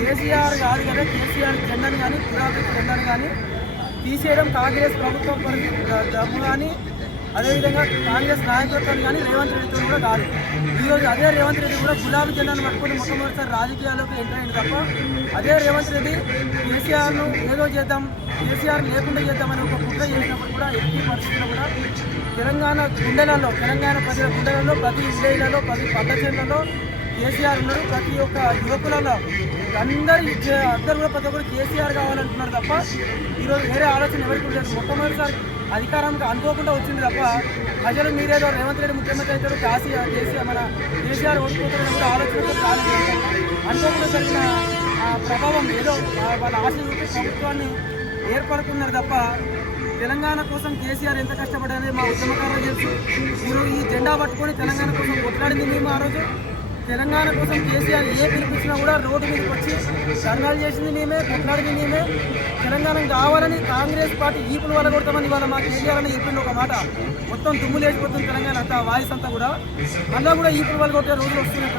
కేసీఆర్ కాదు కదా, కేసీఆర్ జెండాను కానీ పురాతన జెండాను కానీ తీసేయడం కాంగ్రెస్ ప్రభుత్వం దమ్ము కానీ, అదేవిధంగా కాంగ్రెస్ నాయకత్వం కానీ రేవంత్ రెడ్డితో కూడా కాదు. ఈరోజు అదే రేవంత్ రెడ్డి కూడా గులాబీ జెండాను పట్టుకుని మొట్టమొదటిసారి రాజకీయాల్లోకి ఎంటర్ అయింది తప్ప, అదే రేవంత్ రెడ్డి కేసీఆర్ను ఏదో చేద్దాం, కేసీఆర్ లేకుండా చేద్దామని ఒక కుట్ర చేసినప్పుడు కూడా ఎట్టి పరిస్థితుల్లో కూడా తెలంగాణ గుండెలలో, తెలంగాణ ప్రజల గుండెలలో, ప్రతి విలేజ్లలో, ప్రతి పల్లెటూళ్ళలో కేసీఆర్ ఉన్నారు. ప్రతి ఒక్క యువకులలో అందరూ కూడా ప్రతి ఒక్కరు కేసీఆర్ కావాలంటున్నారు తప్ప ఈరోజు వేరే ఆలోచన ఎవరికి లేదు. మొట్టమొదటిసారి అధికారానికి అనుకోకుండా వచ్చింది తప్ప ప్రజలు మీరేదో రేవంత్ రెడ్డి ముఖ్యమంత్రి అవుతారు, కేసీఆర్ మన కేసీఆర్ ఓడిపోతారని కూడా ఆలోచనతో రాలేదు. అనుకోకుండా జరిగిన ప్రభావం ఏదో వాళ్ళ ఆశ చూపి ప్రభుత్వాన్ని ఏర్పడుతున్నారు తప్ప తెలంగాణ కోసం కేసీఆర్ ఎంత కష్టపడేది మా ఉద్యమకారులు తెలుసు. ఈరోజు ఈ జెండా పట్టుకొని తెలంగాణ కోసం కొట్లాడింది మేము. ఆ రోజు తెలంగాణ కోసం కేసీఆర్ ఏ పిలిపించినా కూడా రోడ్డు మీదకి వచ్చి ధర్నాలు చేసింది మేమే, కొట్లాడింది మేమే. తెలంగాణ కావాలని కాంగ్రెస్ పార్టీ ఈపులు వలగొడతామని వాళ్ళ మా కేసీఆర్ అని చెప్పింది ఒక మాట. మొత్తం దుమ్ము లేచిపోతుంది తెలంగాణ అంతా, వాయిస్ అంతా కూడా. మళ్ళీ కూడా ఈపులు వలగొట్టే రోజులు వస్తున్నాయి.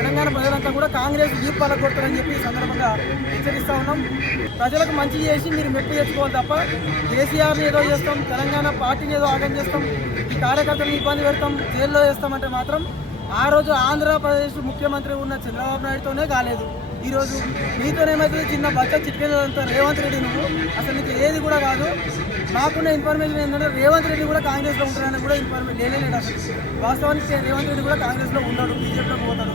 తెలంగాణ ప్రజలంతా కూడా కాంగ్రెస్ ఈపు వలగొడతారని చెప్పి ఈ సందర్భంగా హెచ్చరిస్తూ ఉన్నాం. ప్రజలకు మంచి చేసి మీరు మెట్టు తెచ్చుకోవాలి తప్ప కేసీఆర్ని ఏదో చేస్తాం, తెలంగాణ పార్టీని ఏదో ఆగం చేస్తాం, ఈ కార్యకర్తలను ఇబ్బంది పెడతాం, జైల్లో వేస్తామంటే మాత్రం ఆ రోజు ఆంధ్రప్రదేశ్ ముఖ్యమంత్రి ఉన్న చంద్రబాబు నాయుడుతోనే కాలేదు. ఈరోజు మీతోనేమవుతుంది, చిన్న బచ్చ చిట్కేదంతా రేవంత్ రెడ్డి నువ్వు అసలు నీకు ఏది కూడా కాదు. మాకున్న ఇన్ఫర్మేషన్ ఏంటంటే రేవంత్ రెడ్డి కూడా కాంగ్రెస్లో ఉంటాడని కూడా ఇన్ఫర్మేషన్ లేనేలేదు. అసలు వాస్తవానికి రేవంత్ రెడ్డి కూడా కాంగ్రెస్లో ఉండడు, బీజేపీలోకి పోతాడు.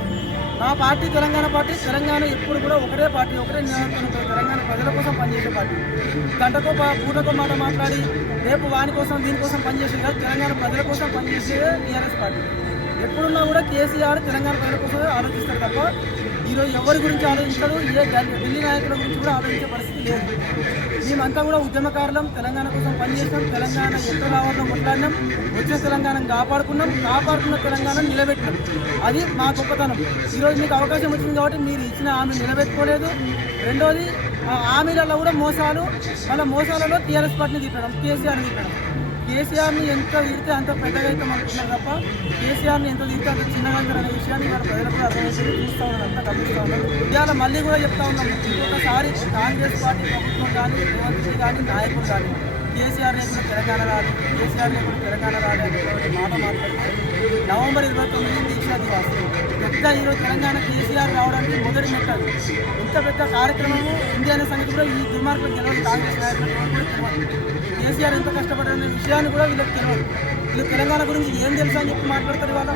మా పార్టీ తెలంగాణ పార్టీ, తెలంగాణ ఎప్పుడు కూడా ఒకటే పార్టీ, ఒకటే నినాదంతో ఉంటుంది. తెలంగాణ ప్రజల కోసం పనిచేసే పార్టీ. గంటకో పూటకో మాట మాట్లాడి రేపు వాని కోసం దీనికోసం పనిచేసేది కాదు, తెలంగాణ ప్రజల కోసం పనిచేసేదే టీఆర్ఎస్ పార్టీ. ఎప్పుడున్నా కూడా కేసీఆర్ తెలంగాణ ప్రజల కోసమే ఆలోచిస్తారు తప్ప ఈరోజు ఎవరి గురించి ఆలోచించడు, ఢిల్లీ నాయకుల గురించి కూడా ఆలోచించే పరిస్థితి లేదు. మేమంతా కూడా ఉద్యమకారులం, తెలంగాణ కోసం పనిచేసినాం, తెలంగాణ ఎంత రావాలో కొట్లాడినాం, వచ్చిన తెలంగాణను కాపాడుకున్న తెలంగాణను నిలబెట్టినాం. అది మా గొప్పతనం. ఈరోజు మీకు అవకాశం వచ్చింది కాబట్టి మీరు ఇచ్చిన హామీ నిలబెట్టుకోలేదు. రెండోది హామీలలో కూడా మోసాలు, వాళ్ళ మోసాలలో టీఆర్ఎస్ పార్టీని తిట్టడం, కేసీఆర్ని తిట్టడం. కేసీఆర్ని ఎంత తిరిగితే అంత పెద్దగా అయితే అనుకుంటున్నారు తప్ప కేసీఆర్ని ఎంత తిరిగితే అంత చిన్నగా అనే విషయాన్ని వాళ్ళ ప్రజలకు కూడా అర్థమవుతుంది, చూస్తూ ఉన్నారు, అంతా గమనిస్తూ ఉన్నారు. ఇవాళ మళ్ళీ కూడా చెప్తా ఉన్నాం, ఇంకొకసారి కాంగ్రెస్ పార్టీ ప్రభుత్వం కానీ రేవంత్ రెడ్డి కానీ నాయకులు కానీ కేసీఆర్ లేకుండా తెలంగాణ రాదు, కేసీఆర్ లేకుండా తెలంగాణ రాదు అనేటువంటి మాట మాట్లాడితే నవంబర్ 29 దీక్షా దివాస్ పెద్ద ఈరోజు తెలంగాణ కేసీఆర్ రావడానికి మొదటి మెట్టాలి. ఇంత పెద్ద కార్యక్రమము ఇండియా అనే సంగతి కూడా ఈ దుర్మార్గం తెలియదు. కాంగ్రెస్ నాయకులకు కూడా తెలియదు. కేసీఆర్ ఎంత కష్టపడాలనే విషయాన్ని కూడా వీళ్ళకి తెలియదు. వీళ్ళు తెలంగాణ గురించి ఏం తెలుసా అని చెప్పి మాట్లాడతారు ఇవాళ.